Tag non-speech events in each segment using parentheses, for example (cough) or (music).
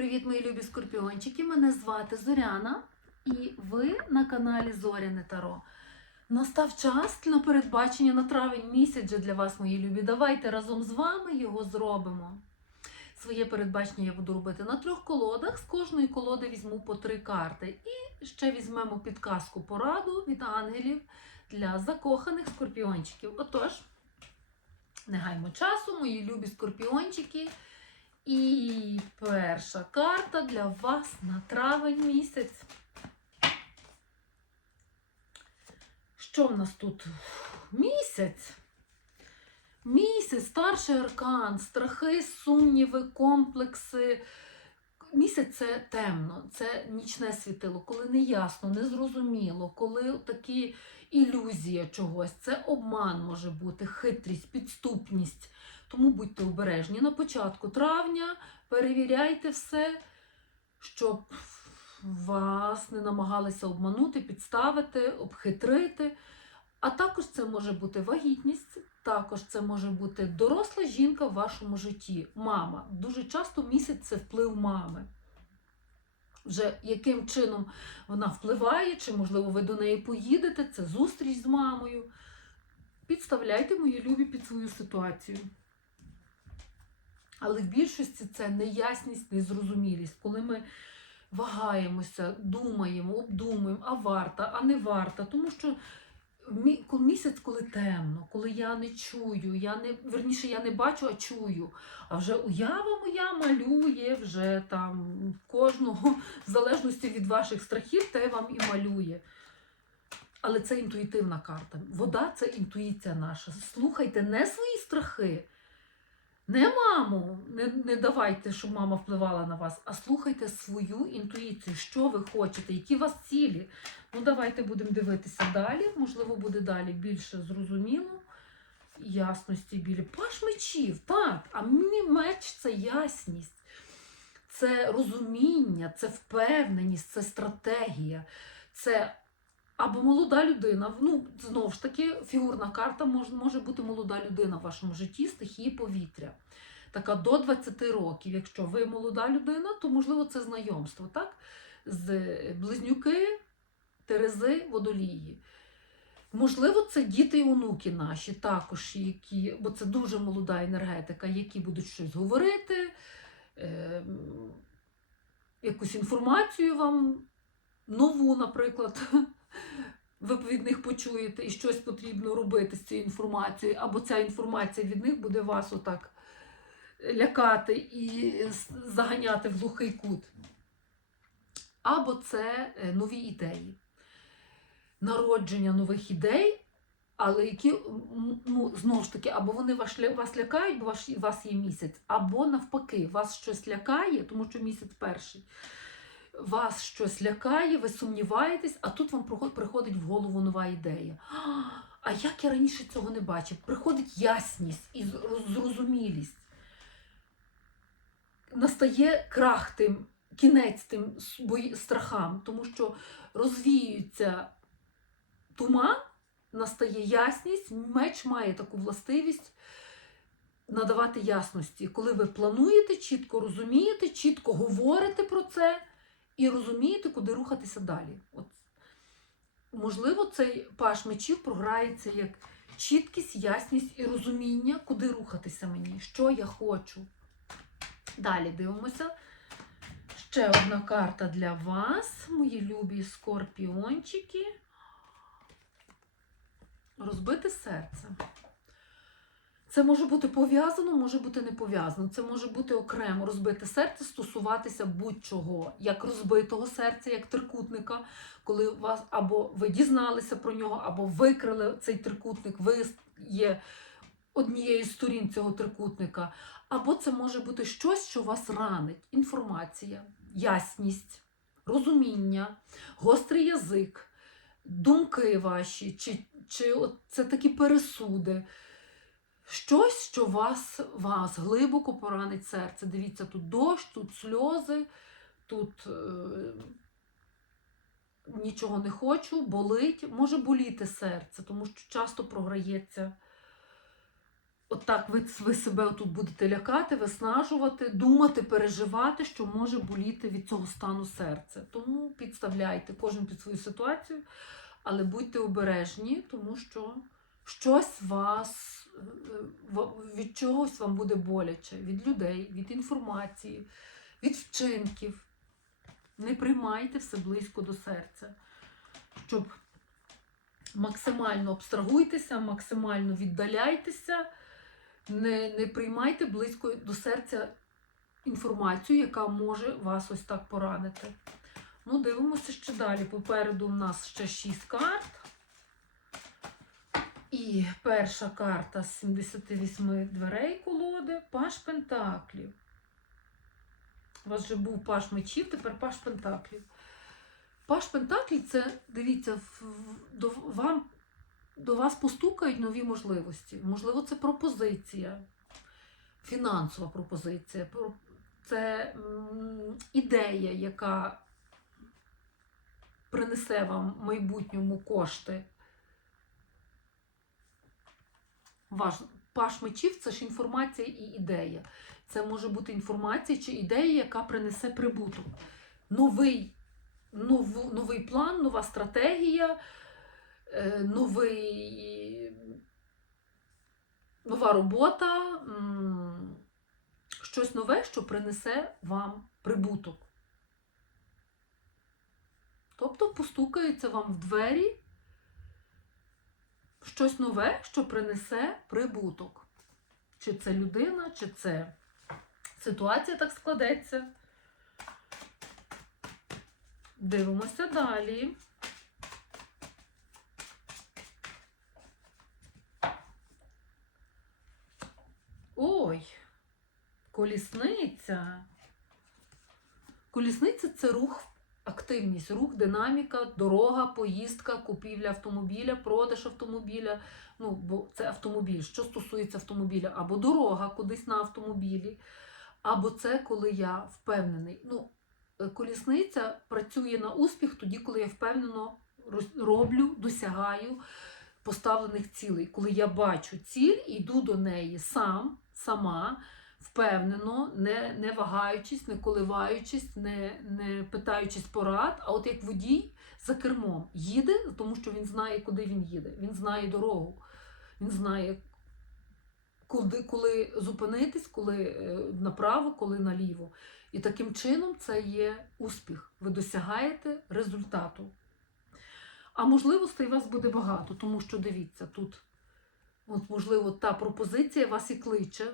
Привіт, мої любі скорпіончики! Мене звати Зоряна, і ви на каналі Зоряне Таро. Настав час на передбачення на травень місяць для вас, мої любі. Давайте разом з вами його зробимо. Своє передбачення я буду робити на трьох колодах. З кожної колоди візьму по три карти. І ще візьмемо підказку пораду від ангелів для закоханих скорпіончиків. Отож, не гаймо часу, мої любі скорпіончики. І перша карта для вас на травень місяць. Що в нас тут? Місяць. Місяць, старший аркан, страхи, сумніви, комплекси. Місяць це темно, це нічне світило, коли не ясно, незрозуміло, коли такі ілюзія чогось, це обман може бути, хитрість, підступність. Тому будьте обережні. На початку травня перевіряйте все, щоб вас не намагалися обманути, підставити, обхитрити. А також це може бути вагітність, також це може бути доросла жінка в вашому житті, мама. Дуже часто місяць це вплив мами. Вже яким чином вона впливає, чи, можливо, ви до неї поїдете, це зустріч з мамою. Підставляйте мої любі під свою ситуацію. Але в більшості це неясність, незрозумілість, коли ми вагаємося, думаємо, обдумуємо, а варта, а не варта. Тому що місяць, коли темно, коли я не чую, я не верніше, я не бачу, а чую. А вже уява моя малює вже там кожного, в залежності від ваших страхів, те вам і малює. Але це інтуїтивна карта. Вода це інтуїція наша. Слухайте не свої страхи. Не маму, не, не давайте, щоб мама впливала на вас, а слухайте свою інтуїцію, що ви хочете, які у вас цілі. Ну, давайте будемо дивитися далі. Можливо, буде далі більше зрозуміло. Ясності білі. Паш мечів, так. А меч це ясність, це розуміння, це впевненість, це стратегія, це або молода людина. Ну, знову ж таки, фігурна карта може, може бути молода людина в вашому житті, стихії повітря. Така до 20 років. Якщо ви молода людина, то можливо це знайомство, так? З близнюки, Терези, водолії. Можливо, це діти і онуки наші, також, які, бо це дуже молода енергетика, які будуть щось говорити, е, якусь інформацію вам нову, наприклад, (laughs) ви від них почуєте і щось потрібно робити з цією інформацією, або ця інформація від них буде вас отак лякати і заганяти в глухий кут. Або це е, нові ідеї, народження нових ідей, але які, ну, знову ж таки, або вони вас, вас лякають, бо у вас є місяць, або навпаки, вас щось лякає, тому що місяць перший. Вас щось лякає, ви сумніваєтесь, а тут вам приходить в голову нова ідея. «А, як я раніше цього не бачив? Приходить ясність і зрозумілість. Настає крах тим, кінець тим страхам, тому що розвіюється туман, настає ясність, меч має таку властивість надавати ясності. Коли ви плануєте, чітко розумієте, чітко говорите про це і розумієте, куди рухатися далі. От, можливо, цей паш мечів програється як чіткість, ясність і розуміння, куди рухатися мені, що я хочу. Далі дивимося. Ще одна карта для вас, мої любі скорпіончики. Розбите серце. Це може бути пов'язано, може бути не пов'язано. Це може бути окремо розбите серце, стосуватися будь-чого, як розбитого серця, як трикутника, коли вас або ви дізналися про нього, або викрили цей трикутник, ви є однією з сторін цього трикутника. Або це може бути щось, що вас ранить. Інформація, ясність, розуміння, гострий язик, думки ваші, чи, чи це такі пересуди. Щось, що вас, вас глибоко поранить серце. Дивіться, тут дощ, тут сльози, тут е, нічого не хочу, болить. Може боліти серце, тому що часто програється отак ви, ви себе тут будете лякати, виснажувати, думати, переживати, що може боліти від цього стану серця. Тому підставляйте кожен під свою ситуацію, але будьте обережні, тому що щось вас від чогось вам буде боляче, від людей, від інформації, від вчинків. Не приймайте все близько до серця, щоб максимально абстрагуйтеся, максимально віддаляйтеся, не, не приймайте близько до серця інформацію, яка може вас ось так поранити. Ну, дивимося ще далі. Попереду у нас ще 6 карт. І перша карта з 78 дверей колоди Паш Пентаклів. У вас вже був Паш мечів, тепер Паш Пентаклів. Паш Пентаклів це, дивіться, до, вам, до вас постукають нові можливості. Можливо, це пропозиція, фінансова пропозиція, це ідея, яка принесе вам в майбутньому кошти. Ваш паш мечів це ж інформація і ідея. Це може бути інформація чи ідея, яка принесе прибуток. Новий, нов, новий план, нова стратегія, е, новий, нова робота, щось нове, що принесе вам прибуток. Тобто постукається вам в двері щось нове, що принесе прибуток. Чи це людина, чи це ситуація так складеться. Дивимося далі. Ой, колісниця. Колісниця це рух, активність, рух, динаміка, дорога, поїздка, купівля автомобіля, продаж автомобіля. Ну, бо це автомобіль. Що стосується автомобіля, або дорога кудись на автомобілі, або це коли я впевнений. Ну, е, колісниця працює на успіх тоді, коли я впевнено роблю, досягаю поставлених цілей. Коли я бачу ціль йду до неї сам, сама, впевнено, не, не вагаючись, не коливаючись, не, не питаючись порад, а от як водій за кермом їде, тому що він знає, куди він їде. Він знає дорогу, він знає, куди, коли зупинитись, коли е, направо, коли наліво. І таким чином це є успіх. Ви досягаєте результату. А можливостей вас буде багато, тому що дивіться, тут, от, можливо, та пропозиція вас і кличе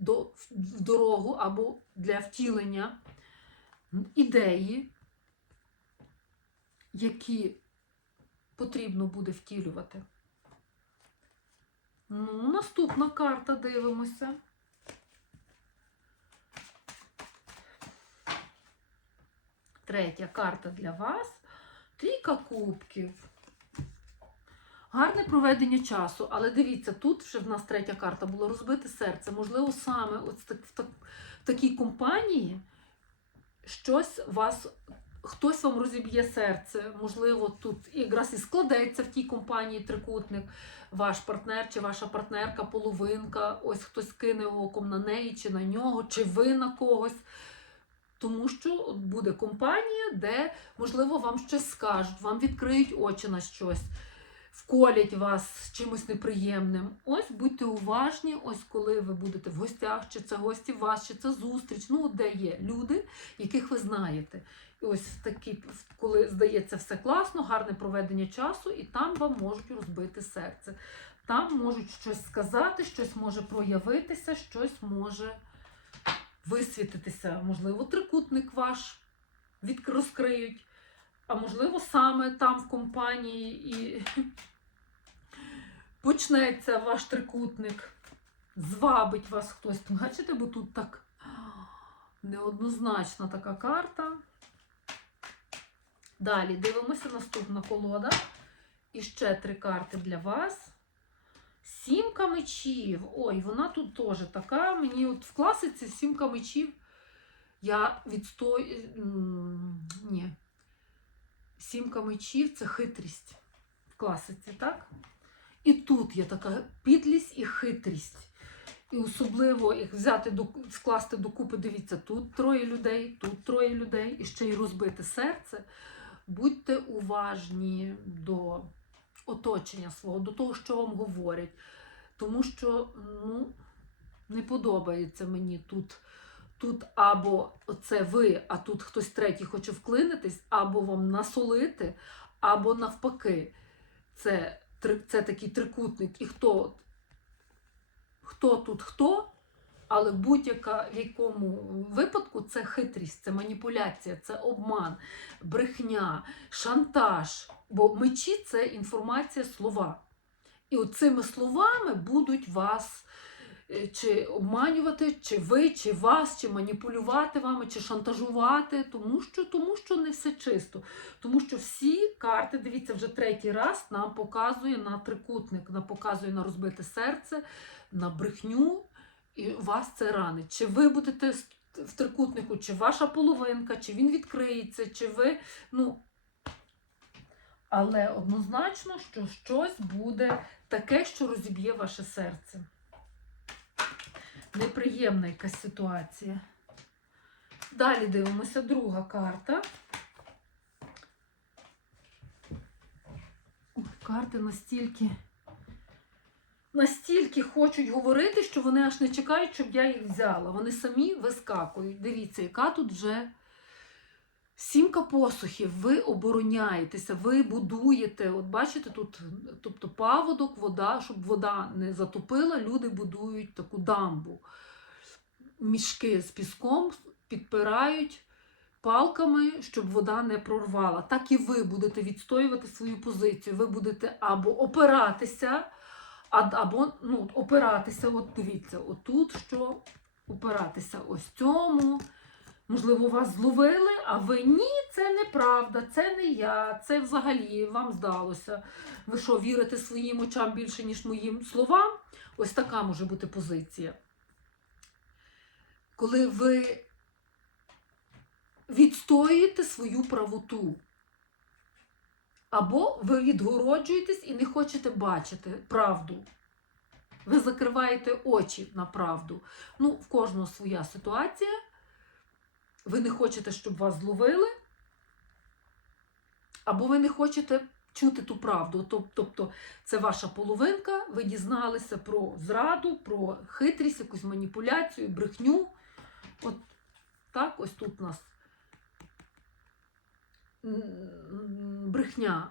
до, в дорогу або для втілення ідеї, які потрібно буде втілювати. Ну, наступна карта дивимося. Третя карта для вас. Трійка кубків. Гарне проведення часу, але дивіться, тут вже в нас третя карта була розбите серце. Можливо, саме от в, так, в, так, в такій компанії щось вас, хтось вам розіб'є серце. Можливо, тут якраз і складеться в тій компанії трикутник, ваш партнер чи ваша партнерка, половинка, ось хтось кине оком на неї чи на нього, чи ви на когось. Тому що буде компанія, де, можливо, вам щось скажуть, вам відкриють очі на щось, вколять вас чимось неприємним. Ось будьте уважні, ось коли ви будете в гостях, чи це гості вас, чи це зустріч. Ну, де є люди, яких ви знаєте. І ось такі, коли здається все класно, гарне проведення часу, і там вам можуть розбити серце. Там можуть щось сказати, щось може проявитися, щось може висвітитися. Можливо, трикутник ваш від... розкриють, а можливо, саме там в компанії і почнеться ваш трикутник, звабить вас хтось. Бачите, бо тут так неоднозначна така карта. Далі дивимося наступна колода. І ще три карти для вас. Сімка мечів. Ой, вона тут теж така. Мені от в класиці сімка мечів. Я відстой. м, Ні. Сімка мечів це хитрість в класиці, так? І тут є така підлість і хитрість. І особливо їх взяти скласти докупи, дивіться, тут троє людей, тут троє людей, і ще й розбите серце. Будьте уважні до оточення свого, до того, що вам говорять. Тому що ну, не подобається мені тут. Тут або це ви, а тут хтось третій хоче вклинитись, або вам насолити, або навпаки. Це, це такий трикутник. І хто, хто тут хто, але будь-яка в якому випадку це хитрість, це маніпуляція, це обман, брехня, шантаж. Бо мечі це інформація, слова. І от цими словами будуть вас чи обманювати, чи ви, чи вас, чи маніпулювати вами, чи шантажувати, тому що, тому що не все чисто. Тому що всі карти, дивіться, вже третій раз нам показує на трикутник, нам показує на розбите серце, на брехню, і вас це ранить. Чи ви будете в трикутнику, чи ваша половинка, чи він відкриється, чи ви. ну... Але однозначно, що щось буде таке, що розіб'є ваше серце. Неприємна якась ситуація. Далі дивимося друга карта. Карти настільки, настільки хочуть говорити, що вони аж не чекають, щоб я їх взяла. Вони самі вискакують. Дивіться, яка тут вже сімка посухів. Ви обороняєтеся, ви будуєте. От бачите, тут тобто паводок, вода, щоб вода не затопила, люди будують таку дамбу. Мішки з піском підпирають палками, щоб вода не прорвала. Так і ви будете відстоювати свою позицію. Ви будете або опиратися, або ну, опиратися, от дивіться, отут що опиратися ось цьому. Можливо, вас зловили, а ви ні, це неправда, це не я, це взагалі вам здалося. Ви що, вірите своїм очам більше, ніж моїм словам? Ось така може бути позиція. Коли ви відстоюєте свою правоту. Або ви відгороджуєтесь і не хочете бачити правду. Ви закриваєте очі на правду. Ну, в кожного своя ситуація. Ви не хочете, щоб вас зловили, або ви не хочете чути ту правду. Тобто, це ваша половинка, ви дізналися про зраду, про хитрість, якусь маніпуляцію, брехню. От так, ось тут у нас брехня.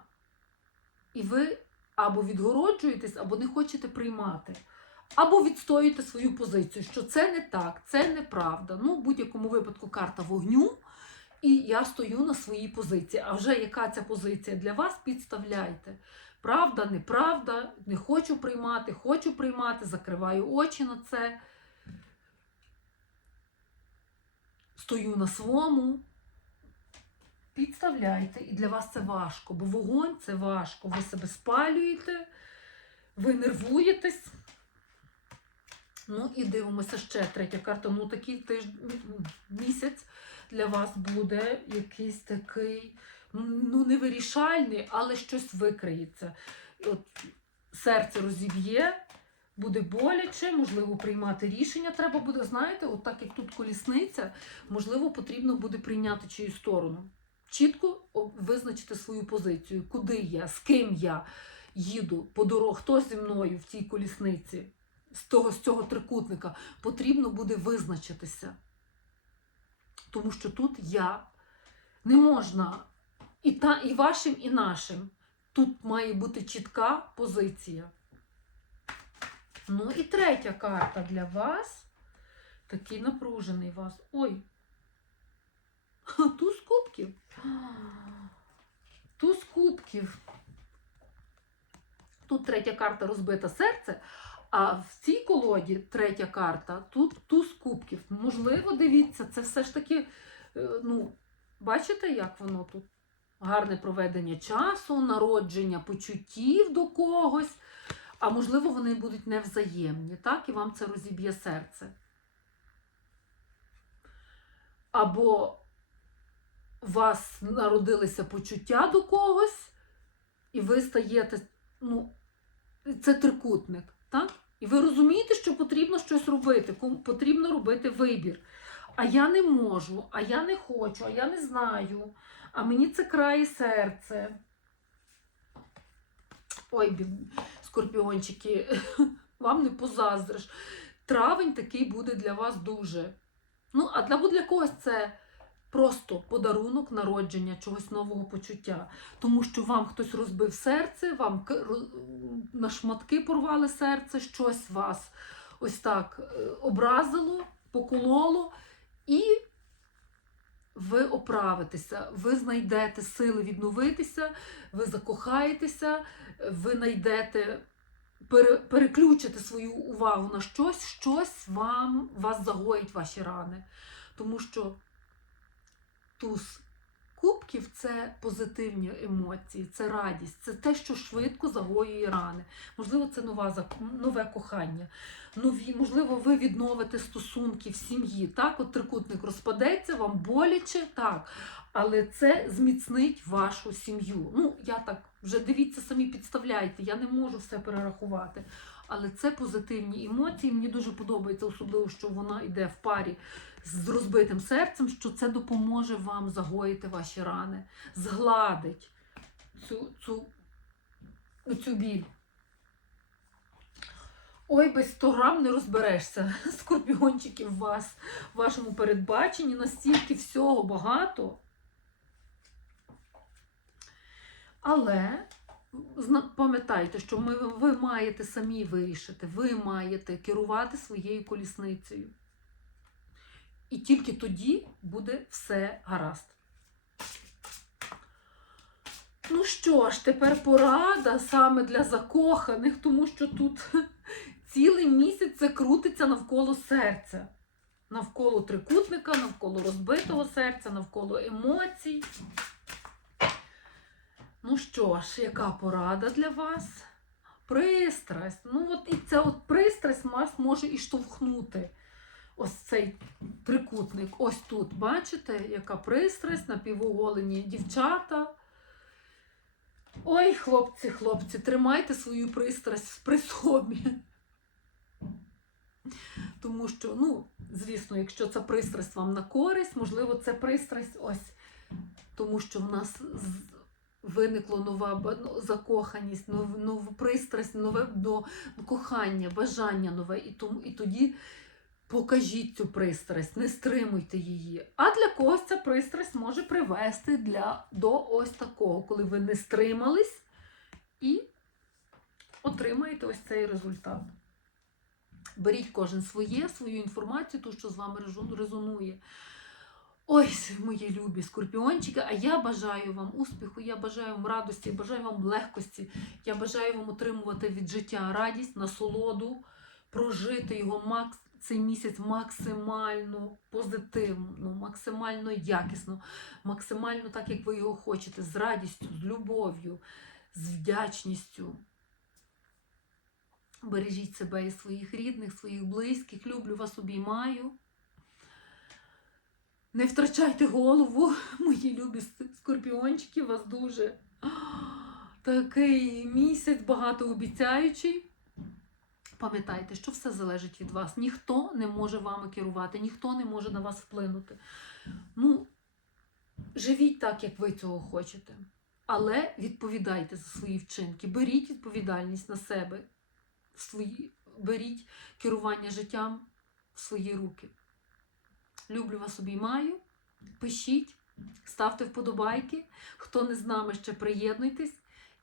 І ви або відгороджуєтесь, або не хочете приймати. Або відстоюєте свою позицію, що це не так, це неправда. Ну, в будь-якому випадку карта вогню, і я стою на своїй позиції. А вже яка ця позиція для вас, підставляйте. Правда, неправда, не хочу приймати, хочу приймати, закриваю очі на це. Стою на своєму. Підставляйте, і для вас це важко, бо вогонь це важко. Ви себе спалюєте, ви нервуєтесь. Ну і дивимося ще третя карта. Ну, такий тиждень місяць для вас буде якийсь такий, ну, ну не вирішальний, але щось викриється. От серце розіб'є, буде боляче, можливо, приймати рішення треба буде. Знаєте, от так як тут колісниця, можливо, потрібно буде прийняти чию сторону. Чітко визначити свою позицію, куди я, з ким я їду по дорогу, хто зі мною в цій колісниці з того, з цього трикутника, потрібно буде визначитися. Тому що тут я не можна і, та, і вашим, і нашим. Тут має бути чітка позиція. Ну і третя карта для вас. Такий напружений вас. Ой. (laughs) Туз кубків. Туз кубків. Тут третя карта розбите серце, а в цій колоді третя карта, тут туз кубків. Можливо, дивіться, це все ж таки, е, ну, бачите, як воно тут? Гарне проведення часу, народження почуттів до когось, а можливо, вони будуть невзаємні, так? І вам це розіб'є серце. Або у вас народилися почуття до когось, і ви стаєте, ну, це трикутник, так? І ви розумієте, що потрібно щось робити, потрібно робити вибір. А я не можу, а я не хочу, а я не знаю, а мені це крає серце. Ой, скорпіончики, (laughs) вам не позаздриш. Травень такий буде для вас дуже. Ну, а для, для когось це просто подарунок народження чогось нового почуття. Тому що вам хтось розбив серце, вам на шматки порвали серце, щось вас ось так е, образило, покололо, і ви оправитеся, ви знайдете сили відновитися, ви закохаєтеся, ви знайдете, пере, переключите свою увагу на щось, щось вам вас загоїть ваші рани. Тому що туз кубків це позитивні емоції, це радість, це те, що швидко загоює рани. Можливо, це нова, нове кохання. Нові, можливо, ви відновите стосунки в сім'ї. Так, от трикутник розпадеться, вам боляче, так. Але це зміцнить вашу сім'ю. Ну, я так вже дивіться, самі підставляйте, я не можу все перерахувати. Але це позитивні емоції. Мені дуже подобається, особливо, що вона йде в парі з розбитим серцем, що це допоможе вам загоїти ваші рани, згладить цю, цю, цю біль. Ой, без 100 грам не розберешся. (laughs) Скорпіончиків у вас в вашому передбаченні настільки всього багато. Але пам'ятайте, що ми, ви маєте самі вирішити, ви маєте керувати своєю колісницею. І тільки тоді буде все гаразд. Ну що ж, тепер порада саме для закоханих, тому що тут (laughs) цілий місяць це крутиться навколо серця. Навколо трикутника, навколо розбитого серця, навколо емоцій. Ну що ж, яка порада для вас? Пристрасть. Ну, от і ця от пристрасть вас може і штовхнути. Ось цей трикутник. Ось тут, бачите, яка пристрасть, напівоголені дівчата. Ой, хлопці, хлопці, тримайте свою пристрасть при собі. Тому що, ну, звісно, якщо ця пристрасть вам на користь, можливо, це пристрасть ось. Тому що в нас виникло нова ну, закоханість, нов, нову пристрасть, нове до кохання, бажання нове. І, тому, і тоді покажіть цю пристрасть, не стримуйте її. А для когось ця пристрасть може привести для, до ось такого, коли ви не стримались і отримаєте ось цей результат. Беріть кожен своє, свою інформацію, ту, що з вами резонує. Ой, мої любі скорпіончики, а я бажаю вам успіху, я бажаю вам радості, бажаю вам легкості, я бажаю вам отримувати від життя радість, насолоду, прожити його макс, цей місяць максимально позитивно, максимально якісно, максимально так, як ви його хочете, з радістю, з любов'ю, з вдячністю. Бережіть себе і своїх рідних, своїх близьких. Люблю вас, обіймаю. Не втрачайте голову, мої любі скорпіончики, вас дуже такий місяць багатообіцяючий. Пам'ятайте, що все залежить від вас. Ніхто не може вами керувати, ніхто не може на вас вплинути. Ну, живіть так, як ви цього хочете. Але відповідайте за свої вчинки. Беріть відповідальність на себе, свої, беріть керування життям в свої руки. Люблю вас, обіймаю. Пишіть, ставте вподобайки. Хто не з нами ще приєднуйтесь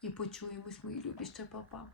і почуємось, мої любі ще папа.